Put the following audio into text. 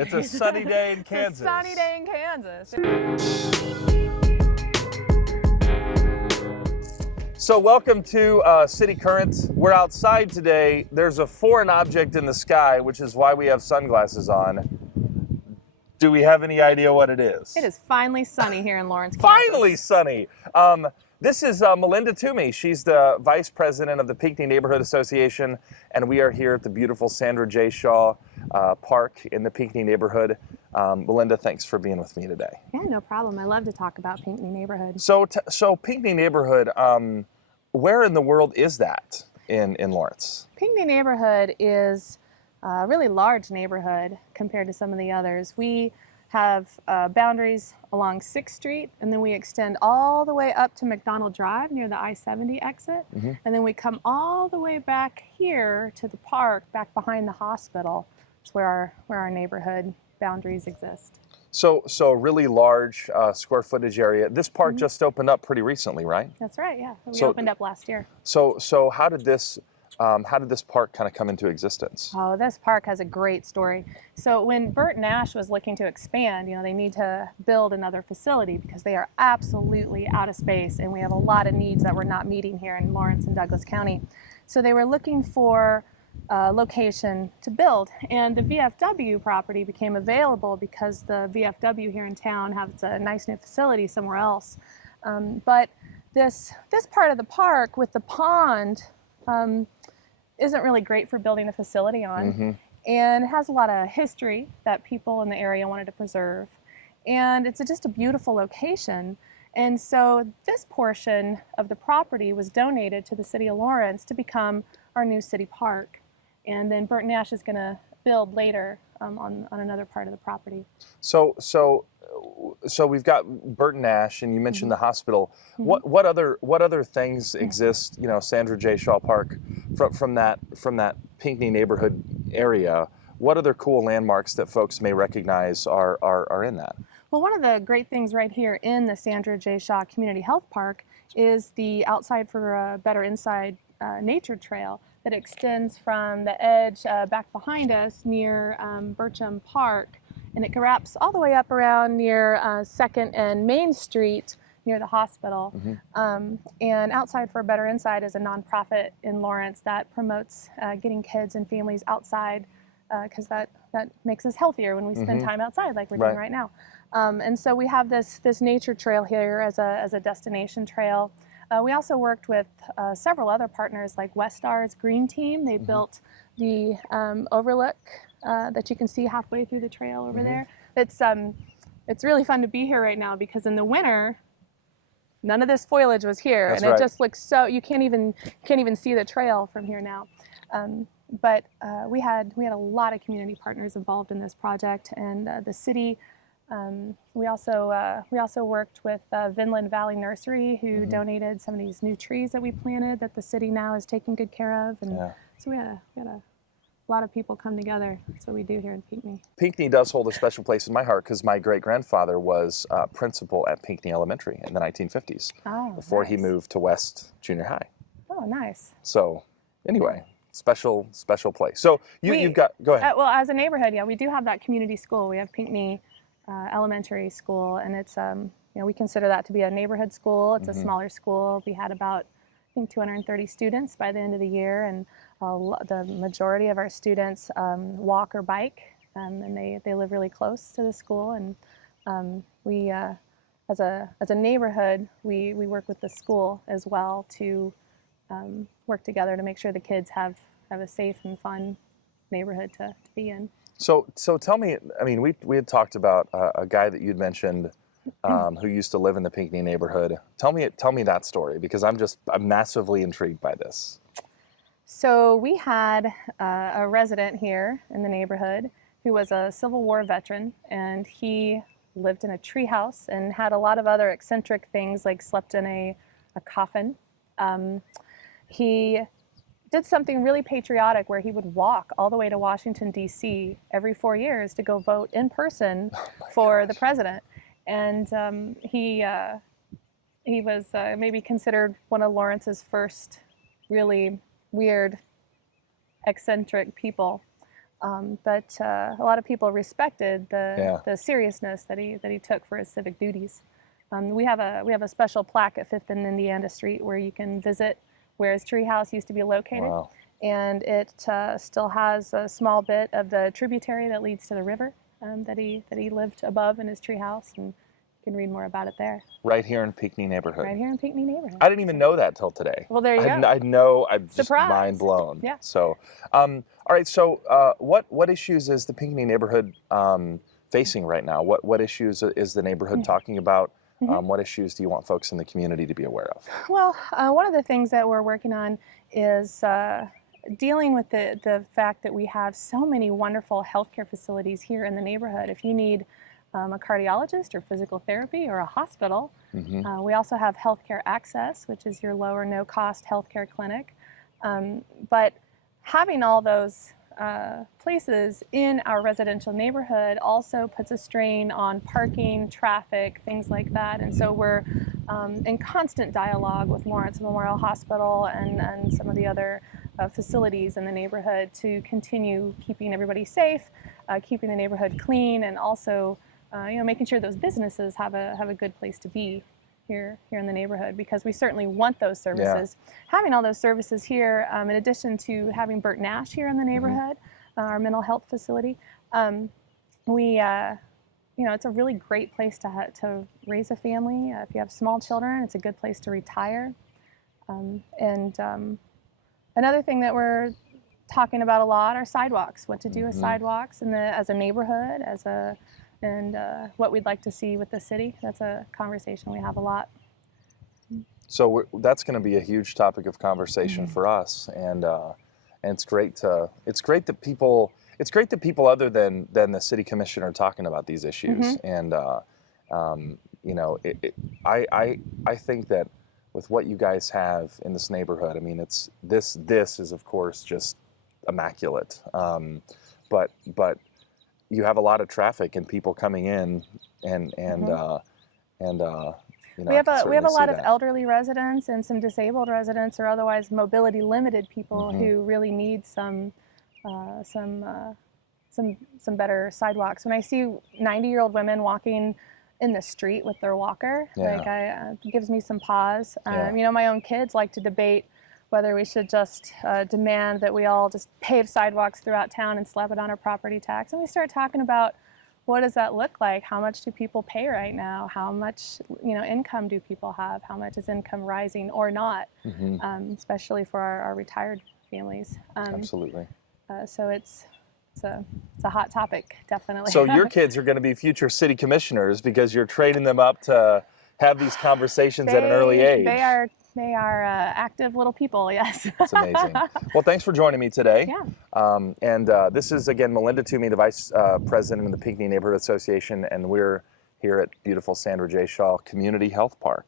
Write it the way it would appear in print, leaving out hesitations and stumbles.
It's a sunny day in Kansas. It's a sunny day in Kansas. So welcome to City Current. We're outside today. There's a foreign object in the sky, which is why we have sunglasses on. Do we have any idea what it is? It is finally sunny here in Lawrence, Kansas. Finally sunny. This is Melinda Toumi. She's the Vice President of the Pinckney Neighborhood Association, and we are here at the beautiful Sandra J. Shaw Park in the Pinckney Neighborhood. Melinda, thanks for being with me today. Yeah, no problem. I love to talk about Pinckney Neighborhood. So Pinckney Neighborhood, where in the world is that in Lawrence? Pinckney Neighborhood is a really large neighborhood compared to some of the others. We have boundaries along 6th Street, and then we extend all the way up to McDonald Drive near the I-70 exit, and then we come all the way back here to the park, back behind the hospital. It's where our neighborhood boundaries exist. So a really large square footage area. This park just opened up pretty recently, right? That's right, yeah. We opened up last year. So how did this park kind of come into existence? Oh, this park has a great story. So when Burt Nash was looking to expand, they need to build another facility because they are absolutely out of space, and we have a lot of needs that we're not meeting here in Lawrence and Douglas County. So they were looking for a location to build, and the VFW property became available because the VFW here in town has a nice new facility somewhere else. But this part of the park with the pond isn't really great for building a facility on, and it has a lot of history that people in the area wanted to preserve, and it's just a beautiful location. And so this portion of the property was donated to the city of Lawrence to become our new city park, and then Burt Nash is going to build later on another part of the property. So we've got Burt Nash, and you mentioned the hospital. What other things exist? Sandra J. Shaw Park, from that Pinckney neighborhood area. What other cool landmarks that folks may recognize are in that? Well, one of the great things right here in the Sandra J. Shaw Community Health Park is the Outside for a Better Inside nature trail that extends from the edge back behind us near Bircham Park. And it wraps all the way up around near 2nd and Main Street near the hospital. And Outside for a Better Inside is a nonprofit in Lawrence that promotes getting kids and families outside because that makes us healthier when we spend time outside like we're doing right now. And so we have this nature trail here as a destination trail. We also worked with several other partners like Westar's Green Team. They built the overlook that you can see halfway through the trail over there. It's really fun to be here right now because in the winter, none of this foliage was here. That's and right. It just looks so, you can't even see the trail from here now. But we had a lot of community partners involved in this project, and the city. We also worked with Vinland Valley Nursery, who donated some of these new trees that we planted that the city now is taking good care of, and so we had a lot of people come together. That's what we do here in Pinckney. Pinckney does hold a special place in my heart because my great-grandfather was principal at Pinckney Elementary in the 1950s before he moved to West Junior High. Oh, nice. So anyway, special place. So you've got, go ahead. Well, as a neighborhood, we do have that community school. We have Pinckney Elementary School, and it's we consider that to be a neighborhood school. It's a smaller school. We had about, I think, 230 students by the end of the year, and the majority of our students walk or bike, and they live really close to the school. And we, as a neighborhood, we work with the school as well to work together to make sure the kids have a safe and fun neighborhood to be in. So tell me, we had talked about a guy that you'd mentioned who used to live in the Pinckney neighborhood. Tell me that story, because I'm massively intrigued by this. So we had a resident here in the neighborhood who was a Civil War veteran, and he lived in a treehouse and had a lot of other eccentric things, like slept in a coffin. He did something really patriotic where he would walk all the way to Washington, D.C. every 4 years to go vote in person for the president. And he was maybe considered one of Lawrence's first really weird, eccentric people. But a lot of people respected Yeah. the seriousness that he took for his civic duties. We have a special plaque at 5th and Indiana Street where you can visit where his treehouse used to be located. Wow. And it still has a small bit of the tributary that leads to the river that he lived above in his treehouse, and you can read more about it there. Right here in Pinckney Neighborhood. Right here in Pinckney Neighborhood. I didn't even know that till today. Well, there you go. I know. I'm just Surprise. mind blown. Yeah. So, all right. So, what issues is the Pinckney neighborhood facing right now? What issues is the neighborhood talking about? What issues do you want folks in the community to be aware of? Well, one of the things that we're working on is dealing with the fact that we have so many wonderful healthcare facilities here in the neighborhood. If you need a cardiologist or physical therapy or a hospital, we also have healthcare access, which is your low or no cost healthcare clinic. But having all those places in our residential neighborhood also puts a strain on parking, traffic, things like that. And so we're in constant dialogue with Lawrence Memorial Hospital and some of the other facilities in the neighborhood to continue keeping everybody safe, keeping the neighborhood clean, and also making sure those businesses have a good place to be here in the neighborhood, because we certainly want those services. Yeah. Having all those services here, in addition to having Burt Nash here in the neighborhood, our mental health facility, it's a really great place to raise a family. If you have small children, it's a good place to retire. Another thing that we're talking about a lot are sidewalks. What to do with sidewalks as a neighborhood, and what we'd like to see with the city. That's a conversation we have a lot. So that's going to be a huge topic of conversation for us, and it's great that people other than the city commission are talking about these issues. And I think that with what you guys have in this neighborhood, I mean, this is of course just immaculate, but you have a lot of traffic and people coming in, and we have a lot of elderly residents and some disabled residents or otherwise mobility limited people who really need some better sidewalks. When I see 90-year-old women walking in the street with their walker, it gives me some pause. My own kids like to debate whether we should just demand that we all just pave sidewalks throughout town and slap it on our property tax. And we start talking about, what does that look like? How much do people pay right now? How much income do people have? How much is income rising or not? Especially for our retired families. Absolutely. So it's a hot topic, definitely. So your kids are going to be future city commissioners because you're training them up to have these conversations at an early age. They are active little people, yes. That's amazing. Well, thanks for joining me today. Yeah. This is, again, Melinda Toumi, the Vice President of the Pinckney Neighborhood Association, and we're here at beautiful Sandra J. Shaw Community Health Park.